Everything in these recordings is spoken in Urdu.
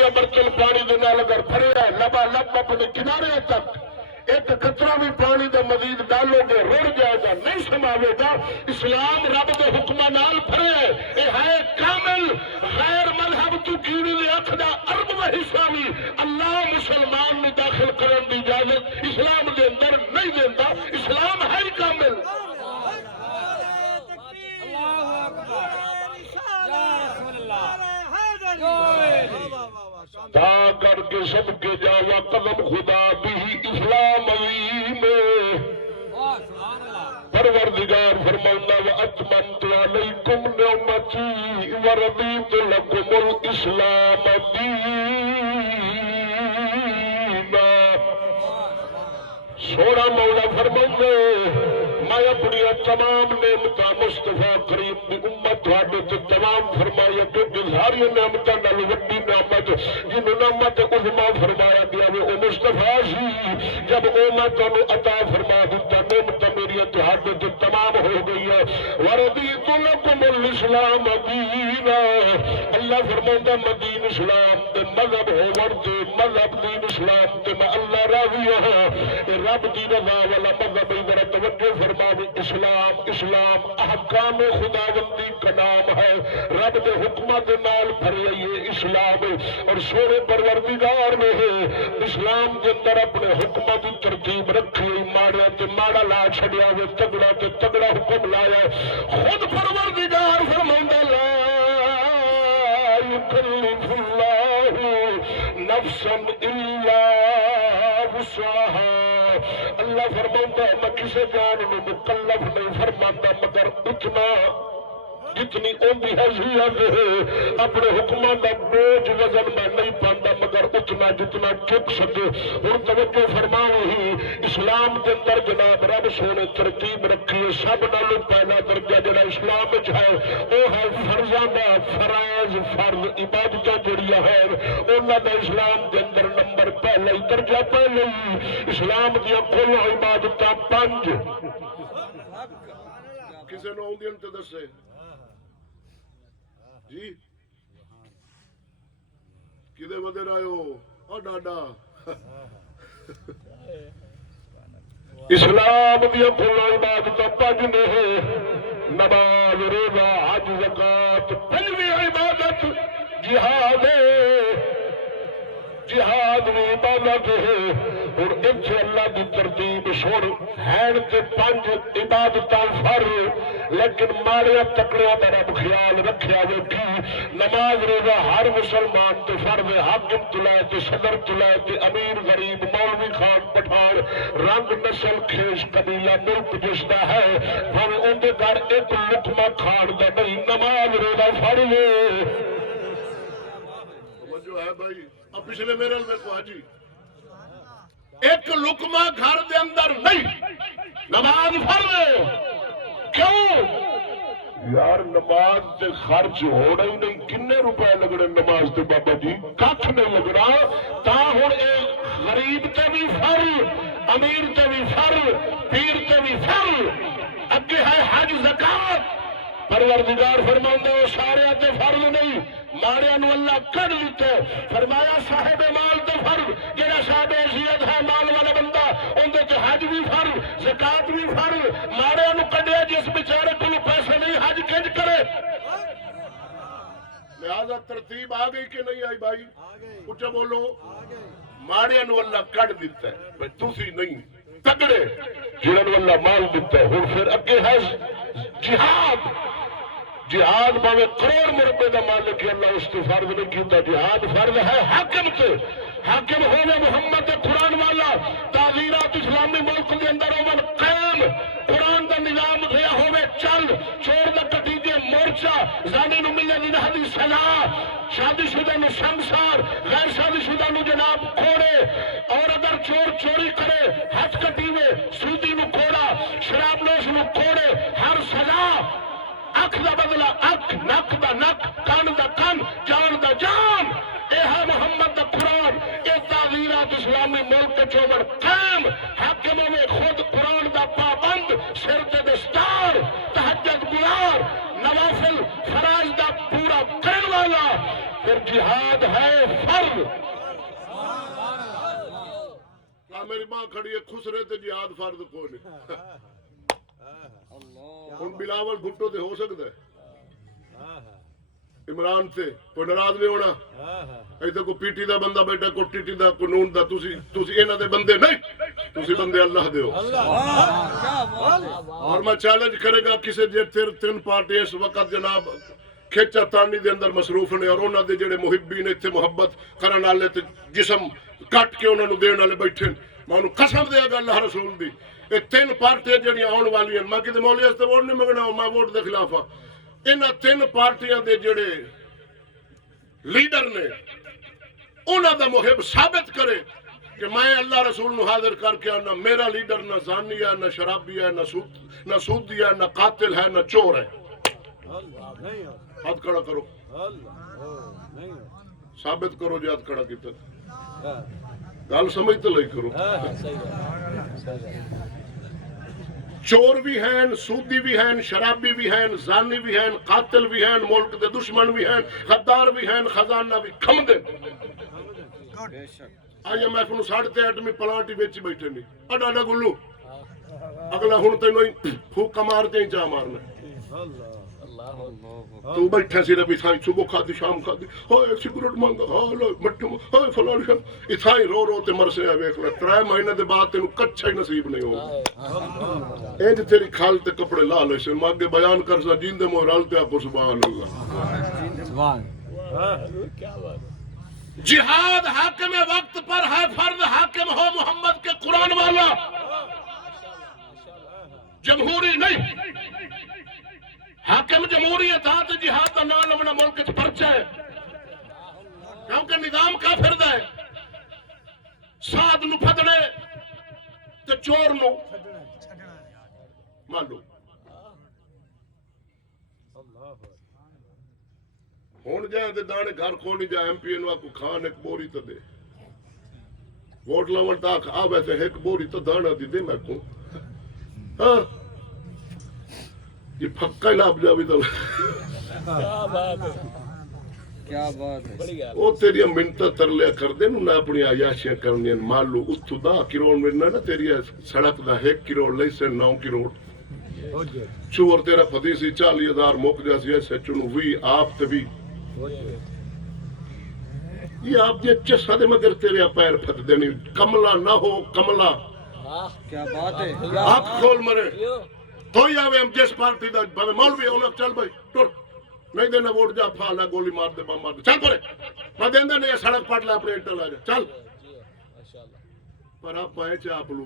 یا برتن پانی دے نال اگر بھرے ہے لبا لب اپنے کنارے تک ایک قطرہ بھی پانی دے مزید ڈالو گے رڑ جائے گا نہیں سماوے گا. اسلام رب دے حکمہ نال بھرے ہے اے ہے کامل غیر مذہب تو کیڑی دے اکھ دا ارب و حصہ بھی اللہ مسلمان نو داخل کرن دی اجازت اسلام دے اندر نہیں دیندا. اسلام ہے کامل. تا کر کے سب کے جاوا قدم خدا بھی اسلام عظیم پروردگار فرماتا واتممت علیکم نعمتی ورضیت لکم الاسلام دینا. سونا مولا فرماؤں میں اپنی تمام نعمت مصطفیٰ کریم کی امت تھوڑے تو تمام فرمایا کیونکہ ساری نعمتوں نال وڈی نعمت جنہوں نعمت عظما فرمایا گیا وہ مصطفیٰ سی. جب وہ میں تمہیں عطا فرما دیتا نعمت میری تھوڑے تو تمام ہو گئی ہے. ورضیت لکم الاسلام دینا. اللہ فرماتا میں دین اسلام تے مذہب ہون تے مذہب دین اسلام تے میں اللہ راضی ہوں. رب دی رضا والا مذہب ذرا توجہ فرما دے. اسلام اسلام احکام خداوندی کا نام ہے. رب دے حکمت دے نال بھری ہے اسلام. اور سونے پروردگار نے اسلام کے اندر اپنے حکمت کی ترتیب رکھی. ماڑا تے ماڑا لا چھڑیا وے تگڑا تے تگڑا حکم لایا. خود پروردگار فرماتا لا یکلف اللہ نفسا الا وسعها. اللہ فرماتا ہے میں کسی جان میں مکلف نہیں فرماتا مگر اتنا جتنی اوندی حیثیت ہے. اپنے حکموں کا بوجھ وزن میں نہیں پاتا مگر اتنا جتنا چک سکے. ہوں توجہ فرماؤ ہی اسلام کے اندر جناب رب سونے ترتیب رکھی ہے. سب نالوں پہلا درجہ جڑا اسلام ہے وہ ہے فرضاں دا فرائض فرض عبادتیں جڑیاں ہیں انہاں دا اسلام کے اندر نمبر پہلا ہی درجہ پہلے ہی. اسلام دیا کل عبادتاں 5 کسی نو آؤندیاں تے دسے جی کدے بدے رائیو اور ڈاڈا اسلام دیا کھولا عبادت 5 نے نماز روزہ حج زکات. 5ویں عبادت جہاد جہاد بھی عبادت ہے. اور اتنے اللہ کی ترتیب سن ہے تے 5 عبادتاں فرض لیکن ماریا تکڑیا کا رب خیال رکھیا ویکھی. نماز روزہ ہر مسلمان تے فرض. حاکم تو لے تے صدر تو لے تے امیر غریب مولوی خان پٹھان رنگ نسل کھیش قبیلہ ملک جس دا ہے بھاویں ان دے گھر ایک لقمہ کھان دا نہیں نماز روزہ فرض جو ہے بھائی. اب پچھلے میرے دیکھو حاجی ایک لقمہ گھر دے اندر نہیں نماز فرض. کیوں یار نماز تے خرچ ہونا ہی نہیں. کنے روپے لگنے نماز تے بابا جی کچھ نہیں لگنا. تا ہن اے غریب تے بھی فرض امیر تے بھی فرض پیر تے بھی فرض. اگے ہے حج زکات. پروردگار فرماؤں وہ سارے تے فرض نہیں ماریا نو اللہ کر لیتے. فرمایا صاحب مال تے فرض جہاں صاحب حیثیت ہے مال والا بندہ اندر تے حج بھی فرض زکات بھی فرض. ماریا نو کڈیا جس بیچارے کو پیسے نہیں حج کنج کرے. لہذا ترتیب آ گئی کہ نہیں آئی بھائی اچھا بولو. ماریا نو اللہ کڈ دیتا ہے بھائی تسی نہیں تگڑے جنہوں نے اللہ مال دیتا ہے. ہوں پھر اگے ہے جہاد. جہاد باوے کروڑ مربے کا مالک اللہ اس کو فرض نہیں کیتا. جہاد فرض ہے حاکم سے. حاکم ہونے محمد قرآن والا تعزیرات اسلامی ملک کے اندر امن قائم قرآن کا نظام رہا ہوئے چل چور دا کٹیجے مورچہ زانی نو ملے دی نہدی سزا شادی شدہ نو شمسار غیر شادی شدہ نو جناب کھوڑے. اور اگر چور چوری کرے ہاتھ کٹیوے سودی نو کھوڑا شراب نوش نو کھوڑے. ہر سزا اکھ دا بدلہ اکھ نک دا نک کان دا کان جان دا جان. اے ہے محمد دا قرآن. اے تعزیرات اسلامی ملک چوبر قائم. حاکموں میں خود قرآن دا پابند سر تے دستار تہجد گزار نوافل فرائض دا پورا کرن والا پھر جہاد ہے فرض. میری ماں کھڑی ہے خسرے تے جہاد فرض کوئی نہیں. ہوں بلاول بھٹو تے ہو سکتا ہے عمران سے کوئی ناراض نہیں ہونا. ایسے کوئی پی ٹی دا بندہ بیٹھا کوئی ٹی ٹی دا کوئی نون دا تسی انہاں دے بندے نہیں تسی بندے اللہ دے ہو. اور میں چیلنج کرے گا کسی جے تین پارٹی اس وقت جناب کھچا تانی دے اندر مصروف نے اور انہاں دے جڑے محبین اتنے محبت کرن والے تے جسم کٹ کے انہاں نوں دین والے بیٹھے میں انہوں قسم دیا گا اللہ رسول دی یہ تین پارٹیاں جڑیاں آن والی ہیں. میں کسی مولی واسطے ووٹ نہیں منگنا میں ووٹ دے خلاف ہاں. انہاں تین پارٹیاں دے جڑے لیڈر نے انہاں دا محب ثابت کرے کہ میں اللہ رسول نو حاضر کر کے آنا میرا لیڈر نہ زانی ہے نہ شرابی ہے نہ سودی ہے نہ قاتل ہے نہ چور ہے. ہاتھ کھڑا کرو ثابت کرو جو ہاتھ کھڑا کیتا گل سمجھ تو لئی کرو. چور بھی ہیں سودی بھی ہیں شرابی بھی ہیں زانی بھی ہیں قاتل بھی ہیں ملک دے دشمن بھی ہیں غدار بھی ہیں خزانہ بھی کھم دے. آئی ایم ایف نو 8.5 پلانٹ ہی بیچ بیٹھے نہیں اڈا گلو اگلا ہوں تینوں پھوکا مارتے ہی چاہ مارنا. تو بیٹھے سی ربی تھائی صبح کھا دی شام کھا دی ہوئے سگریٹ مانگا مٹھو ہوئے فلان شام اتھائی رو رو تے مرسے آئے ویکھ لے 3 مہینے دے بعد تینوں کچھا ہی نصیب نہیں ہوگا. اینج تیری کھال تے کپڑے لا لے سے ماں کے بیان کر سا جیندے مورال تے آپ سبحان اللہ. جہاد حاکم وقت پر ہے فرض حاکم ہو محمد کے قرآن والا جمہوری نہیں. حاکم جمہوریت ہاں تو جہاد کا نام اپنا ملک چ پرچہ ہے کیونکہ نظام کافر دا ہے. سعد نو پھدنے تے چور نو مان لو. ہوں جائیں تے دانے گھر کھولنی جائے ایم پی کو کھان ایک بوری تو دے ووٹ لاون تاک آ ویسے ایک بوری تو دانا دی دے میں کو ہاں یہ پھکا لاب جاوی تو کیا بات ہے. وہ تیری منتا ترلیا کر دے نہ اپنی عیاشیاں کرنی مالو اتو 10 کروڑ ملنا نا تیری سڑک دا 1 کروڑ لئی سے 9 کروڑ چور تیرا پتی سی 40,000 مک جا سی ایسے چنو وی آپ تے بھی یہ آپ یہ چسا دے مگر تیرے پیر پھت دینی کملا نہ ہو کملا. کیا بات ہے. آپ کھول مرے تو ہی آوے ہم جس پارٹی دا مولوی ہونا چل بھائی ٹر نہیں دینا ووٹ جا پھا لے گولی مار دے بم مار دے چل پڑے میں دیندے نہیں سڑک پٹ لے اپنے انٹر لا جا چل پر آپ پائے چاہ آپ لو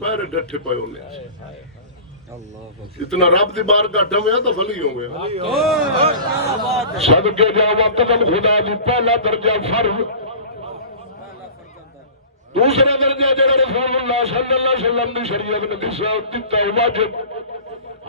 پیر ڈٹھے پائے ہونے اتنا رب دی بار گاٹھا ہویا تو ولی ہوں گے. صدقے جاوا قدم خدا دی پہلا درجہ فرض دوسرا درجہ جڑا رسول اللہ صلی اللہ علیہ وسلم دی شریعت نے دیتا ہے واجب.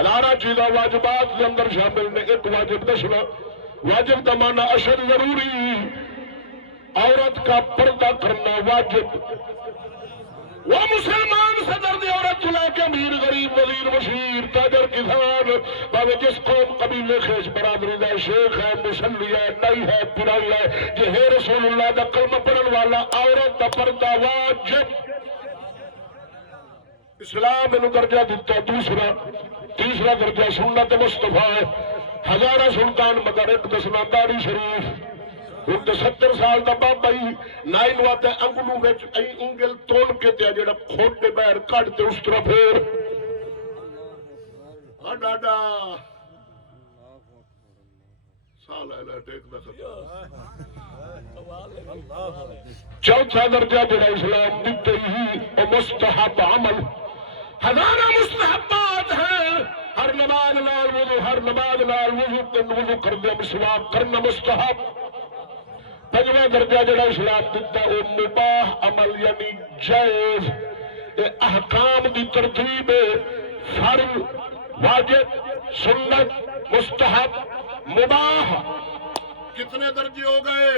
1000 چیزاں واجبات کے اندر شامل نے. ایک واجب دسنا واجب کا معنی اشد ضروری عورت کا پردہ کرنا واجب. وہ مسلمان صدر دی عورت چلا کے امیر غریب وزیر مشیر تاجر کسان باوے جس قوم قبیلے خیش برادری دا شیخ ہے مسلی ہے نئی ہے پرائی ہے کہ ہے رسول اللہ دا کلمہ پڑھن والا عورت دا پردہ واجب. اسلام انہوں درجہ دیتا ہے دوسرا. تیسرا درجہ سنت مصطفیٰ ہے. 1000 سلطان مگر ایک دسنا داڑھی شریف ہوں تو 70 سال دا بابا ہی نائن واتے انگلوں وچ انگل توڑ کے تے جڑا کھوٹے باہر کٹ تے اس طرح پھر ڈاڈا سال ہے ٹیک دا خطا. چوتھا درجہ جڑا اسلام دیتے ہی وہ مستحب عمل. 1000 مستحبات ہیں. ہر نماز نال وضو ہر نماز نال وضو کر دے مسواک کرنا مستحب. 5واں درجہ جڑا اسلام دیتا وہ مباح عمل یعنی جائز. احکام دی ترتیب فرض واجب سنت مستحب مباح. کتنے درجے ہو گئے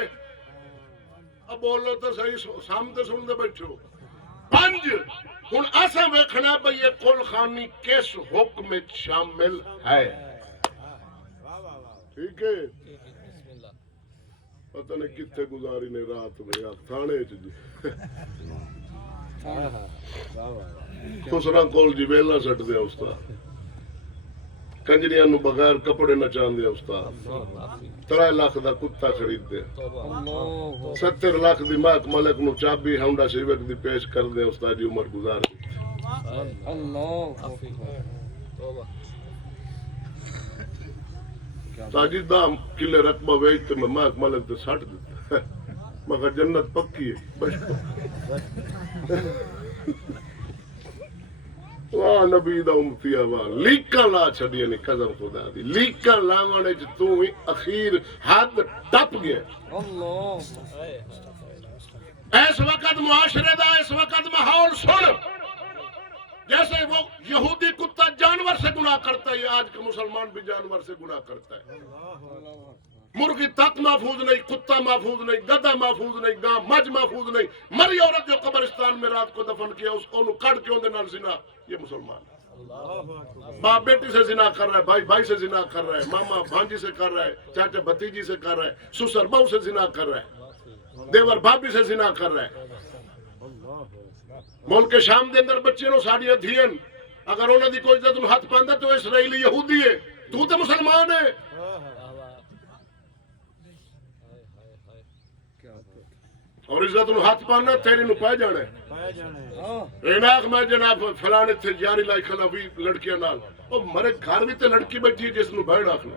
اب بولو تو صحیح سامنے سن دے بیٹھو. 5. ہوں ایسا ویکھنا بھئی یہ کل خانی کس حکم شامل ہے. ٹھیک ہے پتہ نہیں کتنے گزاری نے رات میں تھانے جی خسرے کول جی ویلا سٹ دیا استاد کنجریاں نو بغیر کپڑے نچان دیا استاد 3 لاکھ دا کتا خرید دیا 70 لاکھ دی مہک ملک نو چابی ہونڈا سیوک دی پیش کر دیا استاد دی عمر گزار تاجی دام کلے رقبہ ویچتے میں مہک ملک تے سٹ دیتا مگر جنت پکی ہے بشکو واہ نبی دا امتی واہ لیکاں لا چھڑی نہیں قسم خدا دی لیکاں لاوانے چ تو ہی اخیر حد ٹپ گیا اس وقت معاشرے دا اس وقت ماحول سن جیسے وہ یہودی کتا جانور سے گناہ کرتا ہے آج کا مسلمان بھی جانور سے گناہ کرتا ہے مرغی تک محفوظ نہیں کتا محفوظ نہیں گدھا محفوظ نہیں گاں مجھ محفوظ نہیں مری عورت جو قبرستان میں رات کو دفن کیا اس کو کٹ کے اندر نال زنا یہ مسلمان ہے باپ بیٹی سے زنا کر رہا ہے بھائی بھائی سے زنا کر رہا ہے ماما بھانجی سے کر رہا ہے چاچا بھتیجی سے کر رہا ہے سسر بہو سے زنا کر رہا ہے دیور بھابی سے زنا کر رہا ہے ملک شام دے اندر بچے نو ساڑیاں دھین اگر انہوں دی کوئی عزت نو ہاتھ پاندہ تو اسرائیلی یہودی ہے تو مسلمان ہے اور عزت نو ہاتھ پانا تیری نو پائے جانا ہے ایناک میں جناب فلانے تھے یاری لائی کھلا بھی لڑکیاں نال اور مرے گھر بھی تے لڑکی بیٹھی ہے جس نو بہن آخنا